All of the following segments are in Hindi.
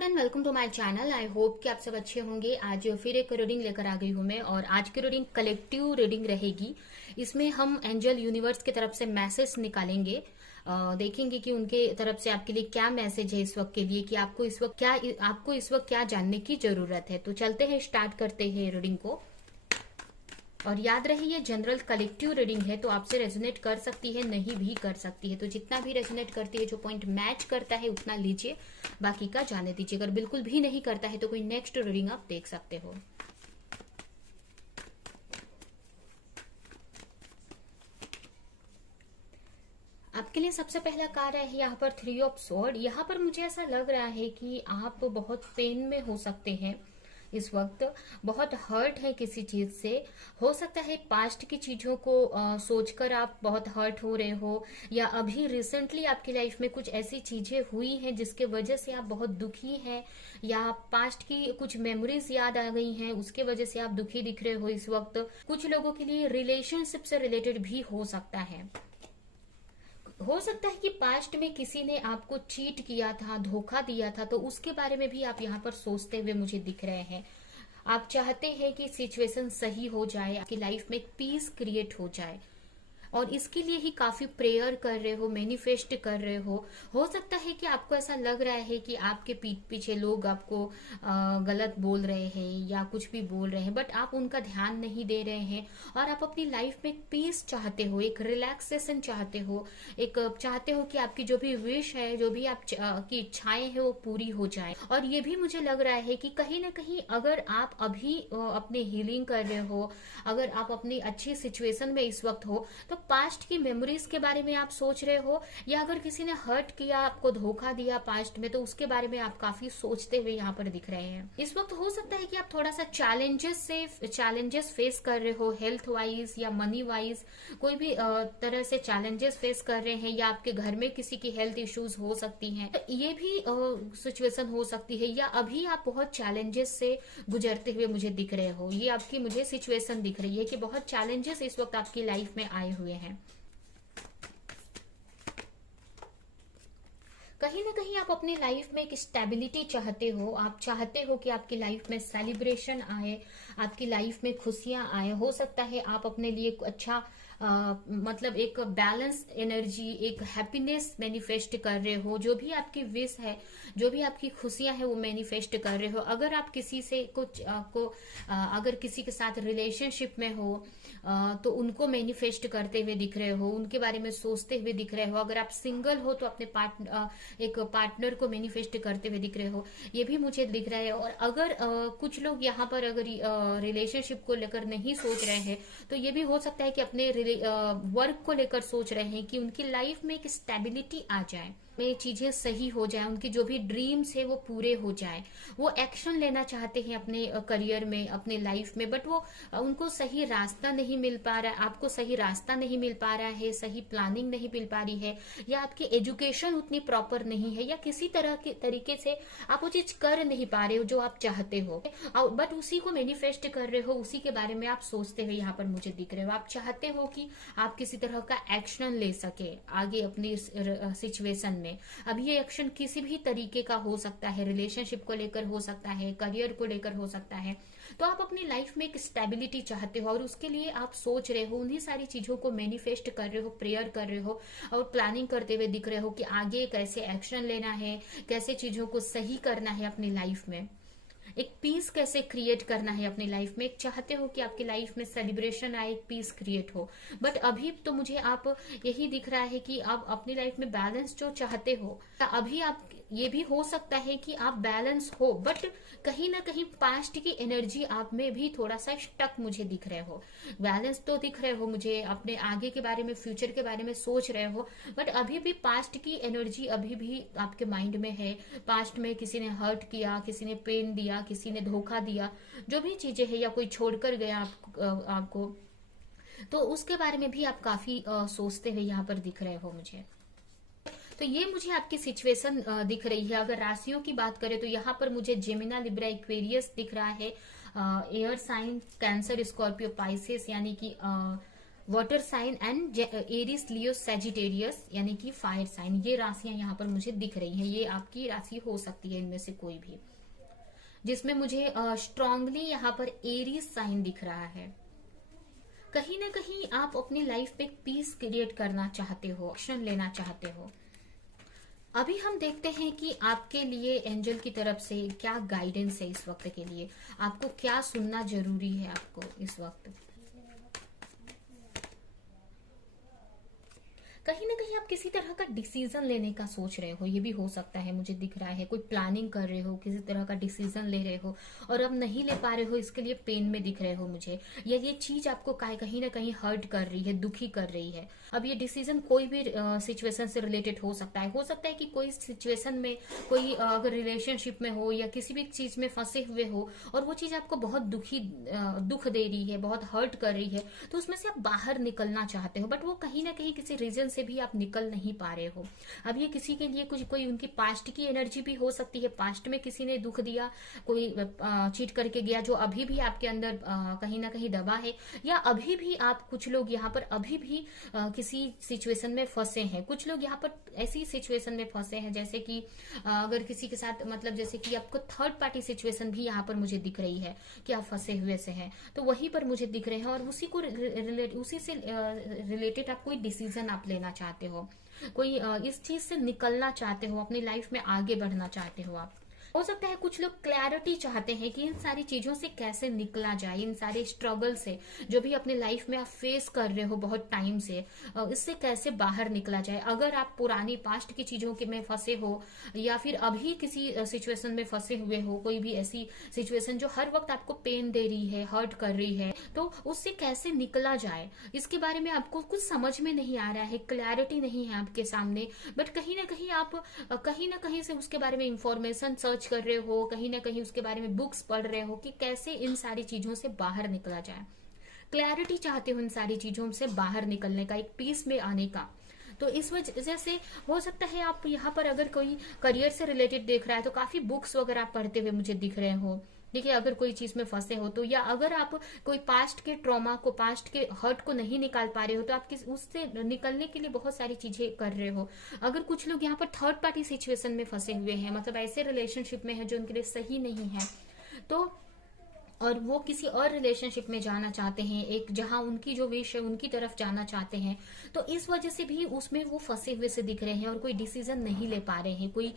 Friend, welcome to my channel. I hope कि आप सब अच्छे होंगे। आज फिर एक रीडिंग लेकर आ गई हूँ मैं, और आज की रीडिंग कलेक्टिव रीडिंग रहेगी। इसमें हम एंजल यूनिवर्स की तरफ से मैसेज निकालेंगे। देखेंगे कि उनके तरफ से आपके लिए क्या मैसेज है इस वक्त के लिए, कि आपको इस वक्त क्या जानने की जरूरत है। तो चलते हैं, स्टार्ट करते हैं रीडिंग को। और याद रहे, ये जनरल कलेक्टिव रीडिंग है, तो आपसे रेजोनेट कर सकती है, नहीं भी कर सकती है। तो जितना भी रेजोनेट करती है, जो पॉइंट मैच करता है उतना लीजिए, बाकी का जाने दीजिए। अगर बिल्कुल भी नहीं करता है तो कोई नेक्स्ट रीडिंग आप देख सकते हो। आपके लिए सबसे पहला कार्य है यहाँ पर 3 ऑफ स्वॉर्ड। यहाँ पर मुझे ऐसा लग रहा है कि आप बहुत पेन में हो सकते हैं इस वक्त, बहुत हर्ट है किसी चीज से। हो सकता है पास्ट की चीजों को सोचकर आप बहुत हर्ट हो रहे हो, या अभी रिसेंटली आपकी लाइफ में कुछ ऐसी चीजें हुई हैं जिसके वजह से आप बहुत दुखी हैं, या पास्ट की कुछ मेमोरीज याद आ गई हैं, उसके वजह से आप दुखी दिख रहे हो इस वक्त। कुछ लोगों के लिए रिलेशनशिप से रिलेटेड भी हो सकता है। हो सकता है कि पास्ट में किसी ने आपको चीट किया था, धोखा दिया था, तो उसके बारे में भी आप यहाँ पर सोचते हुए मुझे दिख रहे हैं। आप चाहते हैं कि सिचुएशन सही हो जाए, आपकी लाइफ में एक पीस क्रिएट हो जाए, और इसके लिए ही काफी प्रेयर कर रहे हो, मैनिफेस्ट कर रहे हो सकता है कि आपको ऐसा लग रहा है कि आपके पीठ पीछे लोग आपको गलत बोल रहे हैं या कुछ भी बोल रहे हैं, बट आप उनका ध्यान नहीं दे रहे हैं, और आप अपनी लाइफ में एक पीस चाहते हो, एक रिलैक्सेशन चाहते हो, एक चाहते हो कि आपकी जो भी विश है, जो भी आप की इच्छाएं हैं, वो पूरी हो जाए। और ये भी मुझे लग रहा है कि कहीं ना कहीं अगर आप अभी अपने हीलिंग कर रहे हो, अगर आप अपनी अच्छी सिचुएशन में इस वक्त हो, तो पास्ट की मेमोरीज के बारे में आप सोच रहे हो, या अगर किसी ने हर्ट किया, आपको धोखा दिया पास्ट में, तो उसके बारे में आप काफी सोचते हुए यहाँ पर दिख रहे हैं। इस वक्त हो सकता है कि आप थोड़ा सा चैलेंजेस फेस कर रहे हो, हेल्थ वाइज या मनी वाइज, कोई भी तरह से चैलेंजेस फेस कर रहे हैं, या आपके घर में किसी की हेल्थ इश्यूज हो सकती हैं, तो ये भी सिचुएशन हो सकती है। या अभी आप बहुत चैलेंजेस से गुजरते हुए मुझे दिख रहे हो, ये आपकी मुझे सिचुएशन दिख रही है कि बहुत चैलेंजेस इस वक्त आपकी लाइफ में आए हुए हैं। कहीं ना कहीं आप अपनी लाइफ में एक स्टेबिलिटी चाहते हो, आप चाहते हो कि आपकी लाइफ में सेलिब्रेशन आए, आपकी लाइफ में खुशियां आए। हो सकता है आप अपने लिए अच्छा मतलब एक बैलेंस एनर्जी, एक हैप्पीनेस मैनिफेस्ट कर रहे हो। जो भी आपकी विश है, जो भी आपकी खुशियां हैं, वो मैनिफेस्ट कर रहे हो। अगर आप किसी से कुछ अगर किसी के साथ रिलेशनशिप में हो, तो उनको मैनिफेस्ट करते हुए दिख रहे हो, उनके बारे में सोचते हुए दिख रहे हो। अगर आप सिंगल हो तो अपने एक पार्टनर को मैनिफेस्ट करते हुए दिख रहे हो, ये भी मुझे दिख रहा है। और अगर कुछ लोग यहाँ पर अगर रिलेशनशिप को लेकर नहीं सोच रहे हैं, तो ये भी हो सकता है कि अपने वर्क को लेकर सोच रहे हैं कि उनकी लाइफ में एक स्टेबिलिटी आ जाए, में चीजें सही हो जाए, उनकी जो भी ड्रीम्स है वो पूरे हो जाए। वो एक्शन लेना चाहते हैं अपने करियर में, अपने लाइफ में, बट वो उनको सही रास्ता नहीं मिल पा रहा है, आपको सही रास्ता नहीं मिल पा रहा है, सही प्लानिंग नहीं मिल पा रही है, या आपकी एजुकेशन उतनी प्रॉपर नहीं है, या किसी तरह के तरीके से आप वो चीज कर नहीं पा रहे हो जो आप चाहते हो, बट उसी को मैनिफेस्ट कर रहे हो, उसी के बारे में आप सोचते हुए यहाँ पर मुझे दिख रहे हो। आप चाहते हो कि आप किसी तरह का एक्शन ले सके आगे अपनी सिचुएशन में। अब ये एक्शन किसी भी तरीके का हो सकता है, रिलेशनशिप को लेकर हो सकता है, करियर को लेकर हो सकता है। तो आप अपनी लाइफ में एक स्टेबिलिटी चाहते हो, और उसके लिए आप सोच रहे हो, उन्हीं सारी चीजों को मैनिफेस्ट कर रहे हो, प्रेयर कर रहे हो, और प्लानिंग करते हुए दिख रहे हो कि आगे कैसे एक्शन लेना है, कैसे चीजों को सही करना है अपनी लाइफ में, एक पीस कैसे क्रिएट करना है अपनी लाइफ में। एक चाहते हो कि आपकी लाइफ में सेलिब्रेशन आए, एक पीस क्रिएट हो। बट अभी तो मुझे आप यही दिख रहा है कि आप अपनी लाइफ में बैलेंस जो चाहते हो, अभी आप ये भी हो सकता है कि आप बैलेंस हो, बट कहीं ना कहीं पास्ट की एनर्जी आप में भी थोड़ा सा स्टक मुझे दिख रहे हो। बैलेंस तो दिख रहे हो मुझे, अपने आगे के बारे में, फ्यूचर के बारे में सोच रहे हो, बट अभी भी पास्ट की एनर्जी अभी भी आपके माइंड में है। पास्ट में किसी ने हर्ट किया, किसी ने पेन दिया, किसी ने धोखा दिया, जो भी चीजें हैं, या कोई छोड़कर गया आपको, तो उसके बारे में भी आप काफी सोचते हुए यहाँ पर दिख रहे हो मुझे। तो ये मुझे आपकी सिचुएशन दिख रही है। अगर राशियों की बात करें तो यहाँ पर मुझे जेमिना, लिब्रा, एक्वेरियस दिख रहा है, air sign Cancer, Scorpio, Pisces, यानी कि water sign and Aries, Leo, Sagittarius यानी कि फायर साइन, ये राशियां यहाँ पर मुझे दिख रही हैं। ये आपकी राशि हो सकती है इनमें से कोई भी, जिसमें मुझे स्ट्रांगली यहाँ पर एरीज साइन दिख रहा है। कहीं ना कहीं आप अपनी लाइफ में पीस क्रिएट करना चाहते हो, एक्शन लेना चाहते हो। अभी हम देखते हैं कि आपके लिए एंजल की तरफ से क्या गाइडेंस है इस वक्त के लिए, आपको क्या सुनना जरूरी है आपको इस वक्त। कहीं ना कहीं आप किसी तरह का डिसीजन लेने का सोच रहे हो, ये भी हो सकता है, मुझे दिख रहा है। कोई प्लानिंग कर रहे हो, किसी तरह का डिसीजन ले रहे हो और अब नहीं ले पा रहे हो, इसके लिए पेन में दिख रहे हो मुझे, या ये चीज आपको कहीं ना कहीं हर्ट कर रही है, दुखी कर रही है। अब ये डिसीजन कोई भी सिचुएशन से रिलेटेड हो सकता है। हो सकता है कि कोई सिचुएशन में, कोई अगर रिलेशनशिप में हो या किसी भी चीज में फंसे हुए हो और वो चीज आपको बहुत दुख दे रही है, बहुत हर्ट कर रही है, तो उसमें से आप बाहर निकलना चाहते हो, बट वो कहीं ना कहीं किसी रीजन से भी आप निकल नहीं पा रहे हो। अब ये किसी के लिए कोई उनकी पास्ट की एनर्जी भी हो सकती है, पास्ट में किसी ने दुख दिया, कोई चीट करके गया जो अभी भी आपके अंदर कहीं ना कहीं दबा है, या अभी भी आप, कुछ लोग यहाँ पर अभी भी किसी सिचुएशन में फंसे हैं। कुछ लोग यहाँ पर ऐसी सिचुएशन में फंसे हैं जैसे कि अगर किसी के साथ, मतलब जैसे कि आपको थर्ड पार्टी सिचुएशन भी यहाँ पर मुझे दिख रही है कि आप फंसे हुए से हैं, तो वहीं पर मुझे दिख रहे हैं और उसी से रिलेटेड आप कोई डिसीजन आप लेना चाहते हो, कोई इस चीज से निकलना चाहते हो, अपनी लाइफ में आगे बढ़ना चाहते हो आप। हो सकता है कुछ लोग क्लैरिटी चाहते हैं कि इन सारी चीजों से कैसे निकला जाए, इन सारे स्ट्रगल से जो भी अपने लाइफ में आप फेस कर रहे हो बहुत टाइम से, इससे कैसे बाहर निकला जाए। अगर आप पुरानी पास्ट की चीजों के में फंसे हो या फिर अभी किसी सिचुएशन में फंसे हुए हो, कोई भी ऐसी सिचुएशन जो हर वक्त आपको पेन दे रही है, हर्ट कर रही है, तो उससे कैसे निकला जाए इसके बारे में आपको कुछ समझ में नहीं आ रहा है, क्लैरिटी नहीं है आपके सामने, बट कहीं ना कहीं से उसके बारे में इंफॉर्मेशन सर्च कर रहे हो, कहीं ना कहीं उसके बारे में बुक्स पढ़ रहे हो कि कैसे इन सारी चीजों से बाहर निकला जाए। क्लैरिटी चाहते हो इन सारी चीजों से बाहर निकलने का, एक पीस में आने का। तो इस वजह से हो सकता है आप यहाँ पर अगर कोई करियर से रिलेटेड देख रहा है तो काफी बुक्स वगैरह पढ़ते हुए मुझे दिख रहे हो। देखिए, अगर कोई चीज में फंसे हो तो, या अगर आप कोई पास्ट के ट्रॉमा को, पास्ट के हर्ट को नहीं निकाल पा रहे हो तो आप उससे निकलने के लिए बहुत सारी चीजें कर रहे हो। अगर कुछ लोग यहाँ पर थर्ड पार्टी सिचुएशन में फंसे हुए हैं, मतलब ऐसे रिलेशनशिप में है जो उनके लिए सही नहीं है, तो और वो किसी और रिलेशनशिप में जाना चाहते हैं, एक जहां उनकी जो विश है उनकी तरफ जाना चाहते हैं, तो इस वजह से भी उसमें वो फंसे हुए से दिख रहे हैं और कोई डिसीजन नहीं ले पा रहे हैं, कोई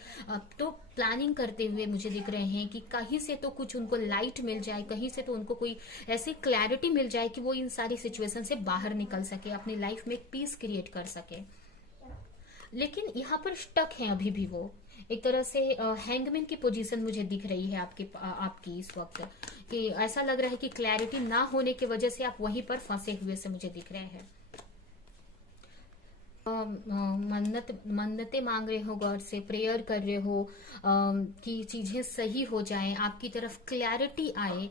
तो प्लानिंग करते हुए मुझे दिख रहे हैं कि कहीं से तो कुछ उनको लाइट मिल जाए, कहीं से तो उनको कोई ऐसी क्लैरिटी मिल जाए कि वो इन सारी सिचुएशन से बाहर निकल सके, अपनी लाइफ में एक पीस क्रिएट कर सके। लेकिन यहाँ पर स्टक है अभी भी वो, एक तरह से हैंगमैन की पोजीशन मुझे दिख रही है आपकी इस वक्त, कि ऐसा लग रहा है कि क्लैरिटी ना होने की वजह से आप वहीं पर फंसे हुए से मुझे दिख रहे हैं। मन्नतें मांग रहे हो, गॉड से प्रेयर कर रहे हो कि चीजें सही हो जाएं, आपकी तरफ क्लैरिटी आए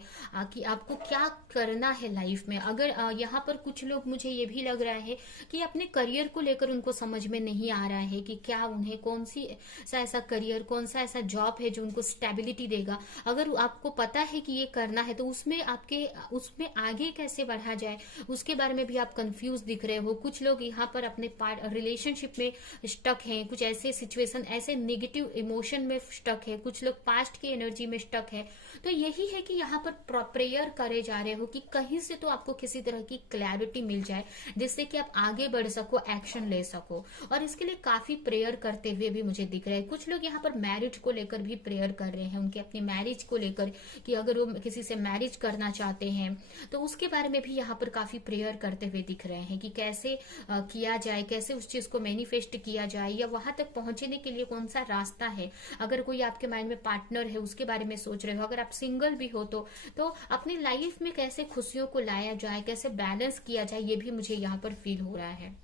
कि आपको क्या करना है लाइफ में। अगर यहाँ पर कुछ लोग, मुझे ये भी लग रहा है कि अपने करियर को लेकर उनको समझ में नहीं आ रहा है कि क्या उन्हें कौन सी ऐसा करियर, कौन सा ऐसा जॉब है जो उनको स्टेबिलिटी देगा। अगर आपको पता है कि ये करना है तो उसमें आगे कैसे बढ़ा जाए उसके बारे में भी आप कंफ्यूज दिख रहे हो। कुछ लोग यहाँ पर अपने रिलेशनशिप में स्टक हैं, कुछ ऐसे सिचुएशन, ऐसे नेगेटिव इमोशन में स्टक है, कुछ लोग पास्ट की एनर्जी में स्टक है। तो यही है कि यहाँ पर प्रेयर करे जा रहे हो कि कहीं से तो आपको किसी तरह की क्लैरिटी मिल जाए जिससे कि आप आगे बढ़ सको, एक्शन ले सको, और इसके लिए काफी प्रेयर करते हुए भी मुझे दिख रहा है। कुछ लोग यहाँ पर मैरिज को लेकर भी प्रेयर कर रहे हैं, उनके अपनी मैरिज को लेकर कि अगर वो किसी से मैरिज करना चाहते हैं तो उसके बारे में भी यहाँ पर काफी प्रेयर करते हुए दिख रहे हैं कि कैसे किया जाए, कैसे उस चीज को मैनिफेस्ट किया जाए, या वहां तक पहुंचने के लिए कौन सा रास्ता है। अगर कोई आपके माइंड में पार्टनर है उसके बारे में सोच रहे हो, अगर आप सिंगल भी हो तो अपनी लाइफ में कैसे खुशियों को लाया जाए, कैसे बैलेंस किया जाए, ये भी मुझे यहाँ पर फील हो रहा है।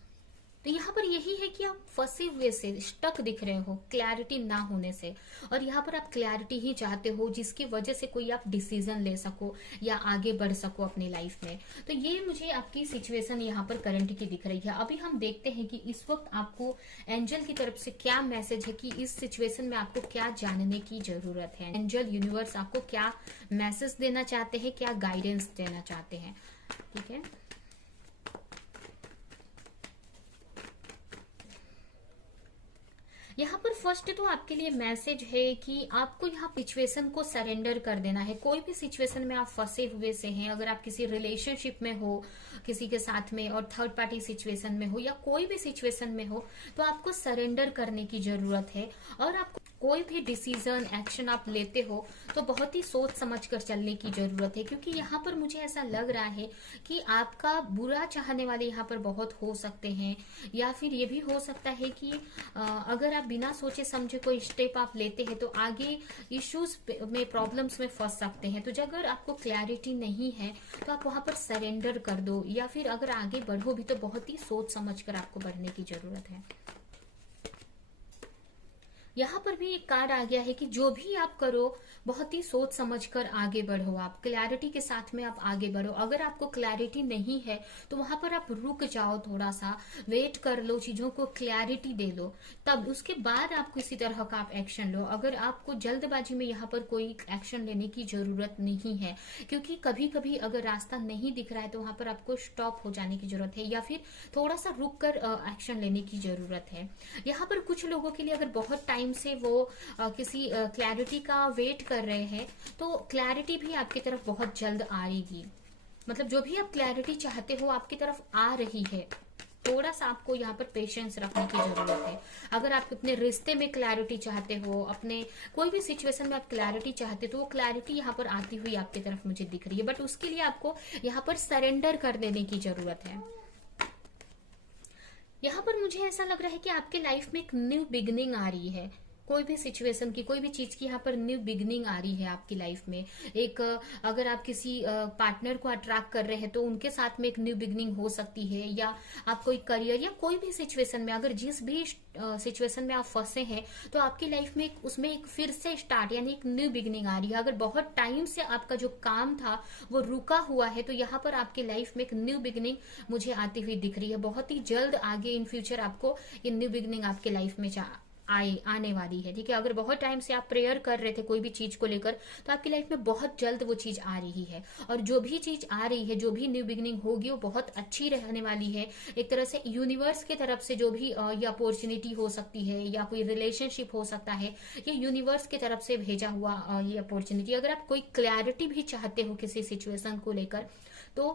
तो यहाँ पर यही है कि आप फंसे हुए से, स्टक दिख रहे हो क्लैरिटी ना होने से, और यहाँ पर आप क्लैरिटी ही चाहते हो जिसकी वजह से कोई आप डिसीजन ले सको या आगे बढ़ सको अपनी लाइफ में। तो ये मुझे आपकी सिचुएशन यहाँ पर करंट की दिख रही है। अभी हम देखते हैं कि इस वक्त आपको एंजल की तरफ से क्या मैसेज है, कि इस सिचुएशन में आपको क्या जानने की जरूरत है। एंजल यूनिवर्स आपको क्या मैसेज देना चाहते हैं, क्या गाइडेंस देना चाहते हैं। ठीक है, यहाँ पर फर्स्ट तो आपके लिए मैसेज है कि आपको यहाँ सिचुएशन को सरेंडर कर देना है। कोई भी सिचुएशन में आप फंसे हुए से हैं, अगर आप किसी रिलेशनशिप में हो किसी के साथ में और थर्ड पार्टी सिचुएशन में हो या कोई भी सिचुएशन में हो, तो आपको सरेंडर करने की जरूरत है। और आपको कोई भी डिसीजन एक्शन आप लेते हो तो बहुत ही सोच समझ कर चलने की जरूरत है, क्योंकि यहाँ पर मुझे ऐसा लग रहा है कि आपका बुरा चाहने वाले यहाँ पर बहुत हो सकते हैं, या फिर ये भी हो सकता है कि अगर आप बिना सोचे समझे कोई स्टेप आप लेते हैं तो आगे इश्यूज में प्रॉब्लम्स में फंस सकते हैं। तो जब अगर आपको क्लैरिटी नहीं है तो आप वहां पर सरेंडर कर दो, या फिर अगर आगे बढ़ो भी तो बहुत ही सोच समझ कर आपको बढ़ने की जरूरत है। यहाँ पर भी एक कार्ड आ गया है कि जो भी आप करो बहुत ही सोच समझकर आगे बढ़ो, आप क्लैरिटी के साथ में आप आगे बढ़ो। अगर आपको क्लैरिटी नहीं है तो वहां पर आप रुक जाओ, थोड़ा सा वेट कर लो, चीजों को क्लैरिटी दे लो, तब उसके बाद आप किसी तरह का आप एक्शन लो। अगर आपको जल्दबाजी में यहाँ पर कोई एक्शन लेने की जरूरत नहीं है, क्योंकि कभी कभी अगर रास्ता नहीं दिख रहा है तो वहां पर आपको स्टॉप हो जाने की जरूरत है, या फिर थोड़ा सा रुक कर एक्शन लेने की जरूरत है। यहाँ पर कुछ लोगों के लिए अगर बहुत टाइम से वो किसी क्लैरिटी का वेट कर रहे हैं तो क्लैरिटी भी आपकी तरफ बहुत जल्द आएगी। मतलब जो भी आप क्लैरिटी चाहते हो आपकी तरफ आ रही है, थोड़ा सा आपको यहाँ पर पेशेंस रखने की जरूरत है। अगर आप अपने रिश्ते में क्लैरिटी चाहते हो, अपने कोई भी सिचुएशन में आप क्लैरिटी चाहते हो, तो वो क्लैरिटी यहाँ पर आती हुई आपकी तरफ मुझे दिख रही है, बट उसके लिए आपको यहाँ पर सरेंडर कर देने की जरूरत है। यहाँ पर मुझे ऐसा लग रहा है कि आपके लाइफ में एक न्यू बिगनिंग आ रही है। कोई भी सिचुएशन की, कोई भी चीज की यहाँ पर न्यू बिगनिंग आ रही है आपकी लाइफ में। एक अगर आप किसी पार्टनर को अट्रैक्ट कर रहे हैं तो उनके साथ में एक न्यू बिगनिंग हो सकती है, या आप कोई करियर या कोई भी सिचुएशन में, अगर जिस भी सिचुएशन में आप फंसे हैं तो आपकी लाइफ में उसमें एक फिर से स्टार्ट यानी एक न्यू बिगनिंग आ रही है। अगर बहुत टाइम से आपका जो काम था वो रुका हुआ है तो यहाँ पर आपकी लाइफ में एक न्यू बिगनिंग मुझे आती हुई दिख रही है। बहुत ही जल्द आगे इन फ्यूचर आपको ये न्यू बिगनिंग आपके लाइफ में आने वाली है। ठीक है, अगर बहुत टाइम से आप प्रेयर कर रहे थे कोई भी चीज को लेकर तो आपकी लाइफ में बहुत जल्द वो चीज आ रही है, और जो भी चीज आ रही है, जो भी न्यू बिगनिंग होगी वो बहुत अच्छी रहने वाली है। एक तरह से यूनिवर्स की तरफ से जो भी ये अपॉर्चुनिटी हो सकती है या कोई रिलेशनशिप हो सकता है, ये यूनिवर्स की तरफ से भेजा हुआ ये अपॉर्चुनिटी। अगर आप कोई क्लैरिटी भी चाहते हो किसी सिचुएशन को लेकर तो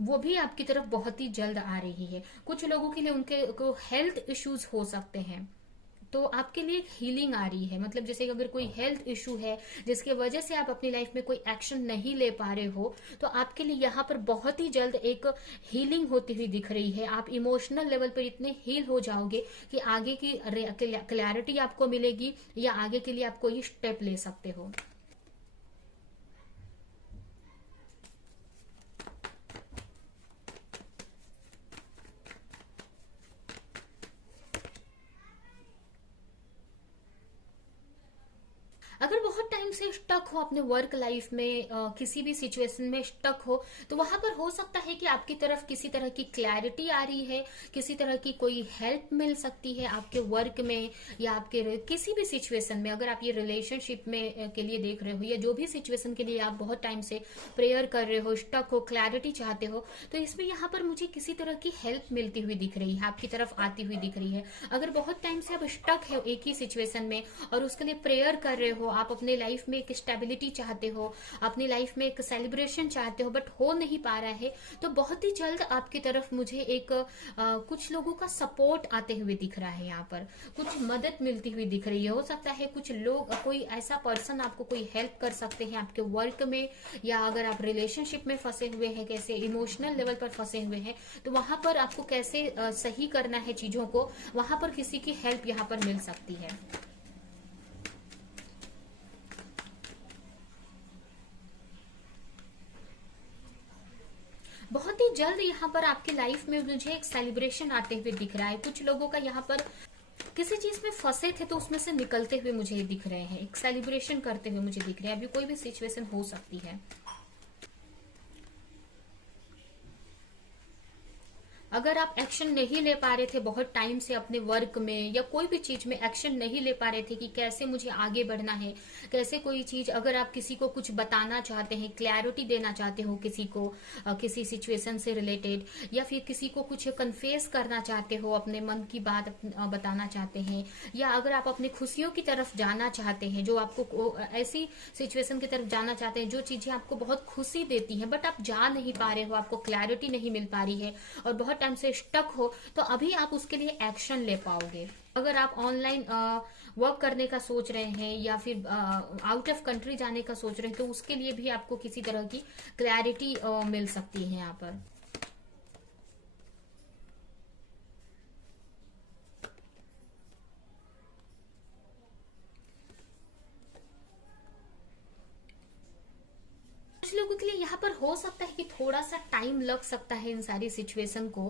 वो भी आपकी तरफ बहुत ही जल्द आ रही है। कुछ लोगों के लिए उनके को हेल्थ इश्यूज हो सकते हैं तो आपके लिए एक हीलिंग आ रही है। मतलब जैसे अगर कोई हेल्थ इशू है जिसके वजह से आप अपनी लाइफ में कोई एक्शन नहीं ले पा रहे हो तो आपके लिए यहाँ पर बहुत ही जल्द एक हीलिंग होती हुई दिख रही है। आप इमोशनल लेवल पर इतने हील हो जाओगे कि आगे की क्लैरिटी आपको मिलेगी या आगे के लिए आप कोई स्टेप ले सकते हो। अगर बहुत टाइम से स्टक हो अपने वर्क लाइफ में, किसी भी सिचुएशन में स्टक हो तो वहां पर हो सकता है कि आपकी तरफ किसी तरह की क्लैरिटी आ रही है, किसी तरह की कोई हेल्प मिल सकती है आपके वर्क में या आपके किसी भी सिचुएशन में। अगर आप ये रिलेशनशिप में के लिए देख रहे हो या जो भी सिचुएशन के लिए आप बहुत टाइम से प्रेयर कर रहे हो, स्टक हो, क्लैरिटी चाहते हो, तो इसमें यहाँ पर मुझे किसी तरह की हेल्प मिलती हुई दिख रही है, आपकी तरफ आती हुई दिख रही है। अगर बहुत टाइम से आप स्टक है एक ही सिचुएशन में और उसके लिए प्रेयर कर रहे हो, आप अपने लाइफ में एक स्टेबिलिटी चाहते हो, अपनी लाइफ में एक सेलिब्रेशन चाहते हो, बट हो नहीं पा रहा है, तो बहुत ही जल्द आपकी तरफ मुझे एक कुछ लोगों का सपोर्ट आते हुए दिख रहा है। यहाँ पर कुछ मदद मिलती हुई दिख रही है। हो सकता है कुछ लोग, कोई ऐसा पर्सन आपको कोई हेल्प कर सकते हैं आपके वर्क में, या अगर आप रिलेशनशिप में फंसे हुए हैं, कैसे इमोशनल लेवल पर फंसे हुए हैं, तो वहां पर आपको कैसे सही करना है चीजों को, वहां पर किसी की हेल्प यहाँ पर मिल सकती है। बहुत ही जल्द यहाँ पर आपके लाइफ में मुझे एक सेलिब्रेशन आते हुए दिख रहा है। कुछ लोगों का यहाँ पर किसी चीज में फंसे थे तो उसमें से निकलते हुए मुझे दिख रहे हैं, एक सेलिब्रेशन करते हुए मुझे दिख रहे हैं। अभी कोई भी सिचुएशन हो सकती है। अगर आप एक्शन नहीं ले पा रहे थे बहुत टाइम से अपने वर्क में या कोई भी चीज में एक्शन नहीं ले पा रहे थे कि कैसे मुझे आगे बढ़ना है, कैसे कोई चीज, अगर आप किसी को कुछ बताना चाहते हैं, क्लैरिटी देना चाहते हो किसी को किसी सिचुएशन से रिलेटेड, या फिर किसी को कुछ कन्फेस करना चाहते हो, अपने मन की बात बताना चाहते हैं, या अगर आप अपनी खुशियों की तरफ जाना चाहते हैं, जो आपको ऐसी सिचुएशन की तरफ जाना चाहते हैं जो चीजें आपको बहुत खुशी देती हैं बट आप जा नहीं पा रहे हो, आपको क्लैरिटी नहीं मिल पा रही है और बहुत टाइम से स्टक हो, तो अभी आप उसके लिए एक्शन ले पाओगे। अगर आप ऑनलाइन वर्क करने का सोच रहे हैं या फिर आउट ऑफ कंट्री जाने का सोच रहे हैं, तो उसके लिए भी आपको किसी तरह की क्लैरिटी मिल सकती है यहाँ पर। कुछ लोगों के लिए यहाँ पर हो सकता है कि थोड़ा सा टाइम लग सकता है इन सारी सिचुएशन को,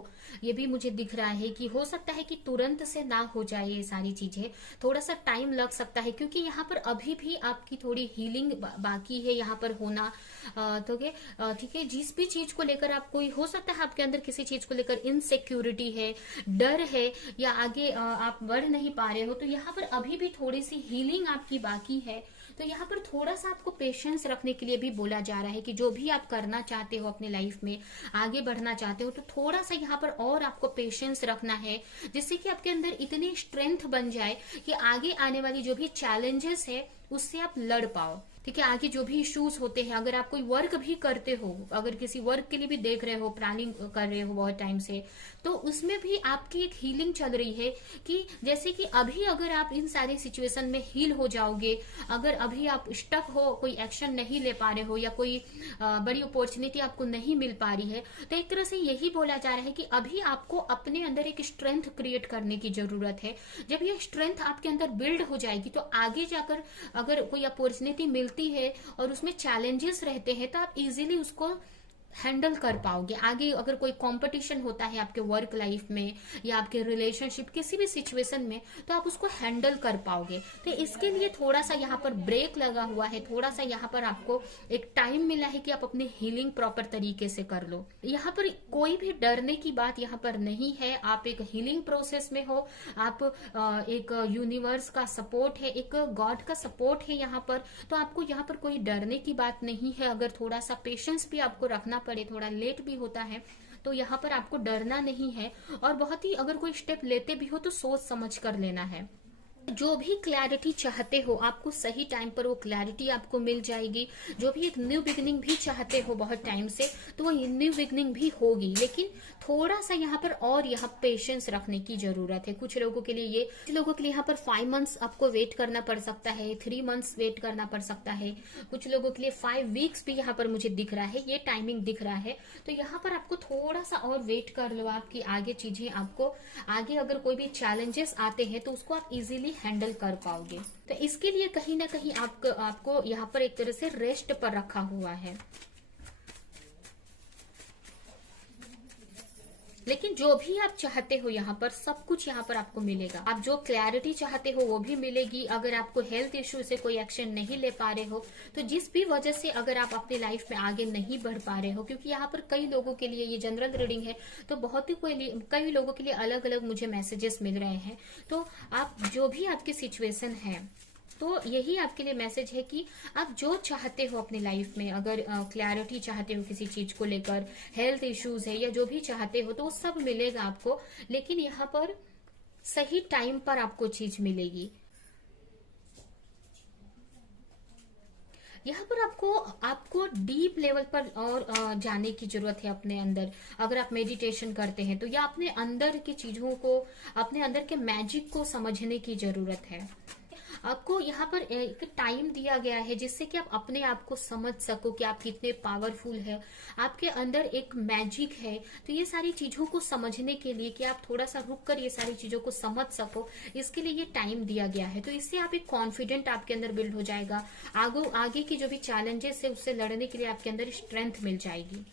ये भी मुझे दिख रहा है कि हो सकता है कि तुरंत से ना हो जाए ये सारी चीजें, थोड़ा सा टाइम लग सकता है, क्योंकि यहाँ पर अभी भी आपकी थोड़ी हीलिंग बाकी है यहाँ पर होना। तो ठीक है, जिस भी चीज को लेकर आप, कोई हो सकता है आपके अंदर किसी चीज को लेकर इनसिक्योरिटी है, डर है, या आगे आप बढ़ नहीं पा रहे हो, तो यहाँ पर अभी भी थोड़ी सी हीलिंग आपकी बाकी है। तो यहाँ पर थोड़ा सा आपको पेशेंस रखने के लिए भी बोला जा रहा है कि जो भी आप करना चाहते हो अपने लाइफ में, आगे बढ़ना चाहते हो, तो थोड़ा सा यहाँ पर और आपको पेशेंस रखना है, जिससे कि आपके अंदर इतनी स्ट्रेंथ बन जाए कि आगे आने वाली जो भी चैलेंजेस है उससे आप लड़ पाओ। ठीक है, आगे जो भी इश्यूज होते हैं, अगर आप कोई वर्क भी करते हो, अगर किसी वर्क के लिए भी देख रहे हो, प्लानिंग कर रहे हो बहुत टाइम से, तो उसमें भी आपकी एक हीलिंग चल रही है कि जैसे कि अभी अगर आप इन सारी सिचुएशन में हील हो जाओगे, अगर अभी आप स्टक हो, कोई एक्शन नहीं ले पा रहे हो या कोई बड़ी अपॉर्चुनिटी आपको नहीं मिल पा रही है, तो एक तरह से यही बोला जा रहा है कि अभी आपको अपने अंदर एक स्ट्रेंथ क्रिएट करने की जरूरत है। जब ये स्ट्रेंथ आपके अंदर बिल्ड हो जाएगी तो आगे जाकर अगर कोई अपॉर्चुनिटी मिलती है और उसमें चैलेंजेस रहते हैं तो आप इजीली उसको हैंडल कर पाओगे। आगे अगर कोई कंपटीशन होता है आपके वर्क लाइफ में या आपके रिलेशनशिप किसी भी सिचुएशन में, तो आप उसको हैंडल कर पाओगे। तो इसके लिए थोड़ा सा यहाँ पर ब्रेक लगा हुआ है, थोड़ा सा यहाँ पर आपको एक टाइम मिला है कि आप अपनी हीलिंग प्रॉपर तरीके से कर लो। यहाँ पर कोई भी डरने की बात यहाँ पर नहीं है, आप एक हीलिंग प्रोसेस में हो, आप एक यूनिवर्स का सपोर्ट है, एक गॉड का सपोर्ट है यहाँ पर, तो आपको यहाँ पर कोई डरने की बात नहीं है। अगर थोड़ा सा पेशेंस भी आपको रखना पड़े, थोड़ा लेट भी होता है, तो यहाँ पर आपको डरना नहीं है। और बहुत ही अगर कोई स्टेप लेते भी हो तो सोच समझ कर लेना है। जो भी क्लैरिटी चाहते हो आपको सही टाइम पर वो क्लैरिटी आपको मिल जाएगी। जो भी एक न्यू बिगिनिंग भी चाहते हो बहुत टाइम से, तो वो न्यू बिगिनिंग भी होगी, लेकिन थोड़ा सा यहाँ पर और यहाँ पेशेंस रखने की जरूरत है। कुछ लोगों के लिए यहाँ पर 5 मंथ्स आपको वेट करना पड़ सकता है, 3 मंथ्स वेट करना पड़ सकता है, कुछ लोगों के लिए 5 वीक्स भी यहाँ पर मुझे दिख रहा है, ये टाइमिंग दिख रहा है। तो यहाँ पर आपको थोड़ा सा और वेट कर लो, आपकी आगे चीजें आपको आगे अगर कोई भी चैलेंजेस आते हैं तो उसको आप इजीली हैंडल कर पाओगे। तो इसके लिए कहीं ना कहीं आपको यहाँ पर एक तरह से रेस्ट पर रखा हुआ है। लेकिन जो भी आप चाहते हो यहाँ पर सब कुछ यहाँ पर आपको मिलेगा। आप जो क्लैरिटी चाहते हो वो भी मिलेगी। अगर आपको हेल्थ इश्यू से कोई एक्शन नहीं ले पा रहे हो, तो जिस भी वजह से अगर आप अपनी लाइफ में आगे नहीं बढ़ पा रहे हो, क्योंकि यहाँ पर कई लोगों के लिए ये जनरल रीडिंग है, तो बहुत ही कई लोगों के लिए अलग अलग मुझे मैसेजेस मिल रहे हैं। तो आप जो भी आपकी सिचुएशन है, तो यही आपके लिए मैसेज है कि आप जो चाहते हो अपनी लाइफ में, अगर क्लैरिटी चाहते हो किसी चीज को लेकर, हेल्थ इश्यूज है या जो भी चाहते हो, तो वो सब मिलेगा आपको। लेकिन यहाँ पर सही टाइम पर आपको चीज मिलेगी। यहाँ पर आपको डीप लेवल पर और जाने की जरूरत है अपने अंदर। अगर आप मेडिटेशन करते हैं तो या अपने अंदर की चीजों को, अपने अंदर के मैजिक को समझने की जरूरत है। आपको यहाँ पर एक टाइम दिया गया है जिससे कि आप अपने आप को समझ सको कि आप कितने पावरफुल है, आपके अंदर एक मैजिक है। तो ये सारी चीजों को समझने के लिए कि आप थोड़ा सा रुक कर ये सारी चीजों को समझ सको, इसके लिए ये टाइम दिया गया है। तो इससे आप एक कॉन्फिडेंट आपके अंदर बिल्ड हो जाएगा। आगे की जो भी चैलेंजेस है उससे लड़ने के लिए आपके अंदर स्ट्रेंथ मिल जाएगी।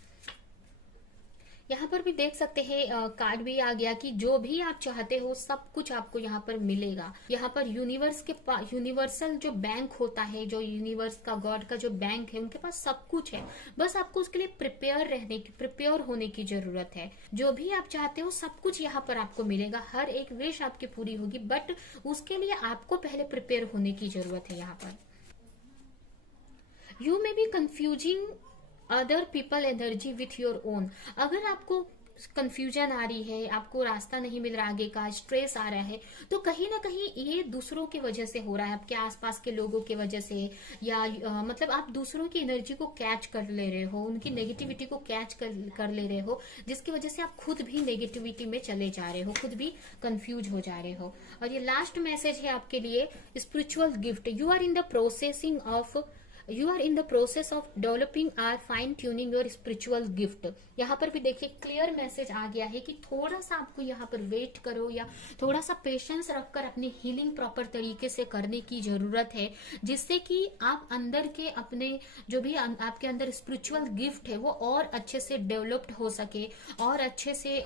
यहाँ पर भी देख सकते हैं कार्ड भी आ गया कि जो भी आप चाहते हो सब कुछ आपको यहाँ पर मिलेगा। यहाँ पर यूनिवर्सल जो बैंक होता है, जो यूनिवर्स का गॉड का जो बैंक है, उनके पास सब कुछ है। बस आपको उसके लिए प्रिपेयर होने की जरूरत है। जो भी आप चाहते हो सब कुछ यहाँ पर आपको मिलेगा, हर एक विश आपकी पूरी होगी, बट उसके लिए आपको पहले प्रिपेयर होने की जरूरत है। यहाँ पर you may be confusing other people energy with your own. अगर आपको कंफ्यूजन आ रही है, आपको रास्ता नहीं मिल रहा आगे का, स्ट्रेस आ रहा है, तो कहीं ना कहीं ये दूसरों की वजह से हो रहा है, आपके आसपास के लोगों की वजह से, या मतलब आप दूसरों की एनर्जी को कैच कर ले रहे हो, उनकी नेगेटिविटी को कैच कर ले रहे हो, जिसकी वजह से आप खुद भी नेगेटिविटी में चले जा रहे हो, खुद भी कंफ्यूज हो जा रहे हो। और ये लास्ट मैसेज है आपके लिए, spiritual gift. You are in the process of developing or fine tuning your spiritual gift. यहाँ पर भी देखिए क्लियर मैसेज आ गया है कि थोड़ा सा आपको यहाँ पर वेट करो, या थोड़ा सा पेशेंस रखकर अपनी हीलिंग प्रॉपर तरीके से करने की जरूरत है, जिससे कि आप अंदर के अपने जो भी आपके अंदर स्पिरिचुअल गिफ्ट है वो और अच्छे से डेवलप्ड हो सके, और अच्छे से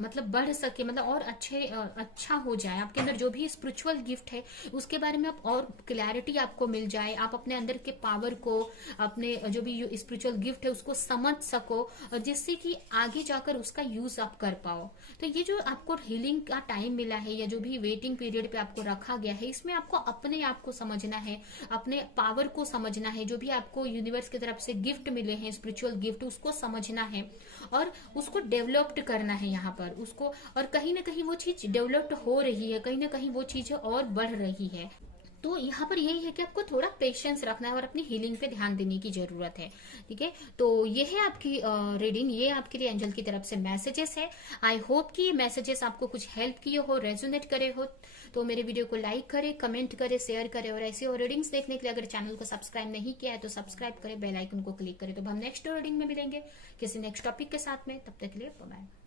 मतलब बढ़ सके, मतलब और अच्छा हो जाए। आपके अंदर जो भी स्पिरिचुअल गिफ्ट है उसके बारे में आप और क्लैरिटी आपको मिल जाए, आप अपने अंदर के पावर को, अपने जो भी स्पिरिचुअल गिफ्ट है उसको समझ सको, और जिससे कि आगे जाकर उसका यूज आप कर पाओ। तो ये जो आपको हीलिंग का टाइम मिला है, या जो भी वेटिंग पीरियड पे आपको रखा गया है, इसमें आपको अपने आप को समझना है, अपने पावर को समझना है, जो भी आपको यूनिवर्स की तरफ से गिफ्ट मिले हैं, स्पिरिचुअल गिफ्ट, उसको समझना है और उसको डेवलप्ड करना है यहाँ पर उसको। और कहीं ना कहीं वो चीज डेवलप्ड हो रही है, कहीं ना कहीं वो चीजें और बढ़ रही है। तो यहाँ पर यही है कि आपको थोड़ा पेशेंस रखना है और अपनी हीलिंग पे ध्यान देने की जरूरत है। ठीक है, तो ये है आपकी रीडिंग, ये आपके लिए एंजल की तरफ से मैसेजेस है। आई होप कि ये मैसेजेस आपको कुछ हेल्प किए हो, रेजोनेट करे हो। तो मेरे वीडियो को लाइक करें, कमेंट करें, शेयर करें, और ऐसी और रीडिंग्स देखने के लिए अगर चैनल को सब्सक्राइब नहीं किया है तो सब्सक्राइब करें, बेल आइकन को क्लिक करें। तो हम नेक्स्ट रीडिंग में मिलेंगे किसी नेक्स्ट टॉपिक के साथ में, तब तक के लिए बाय बाय।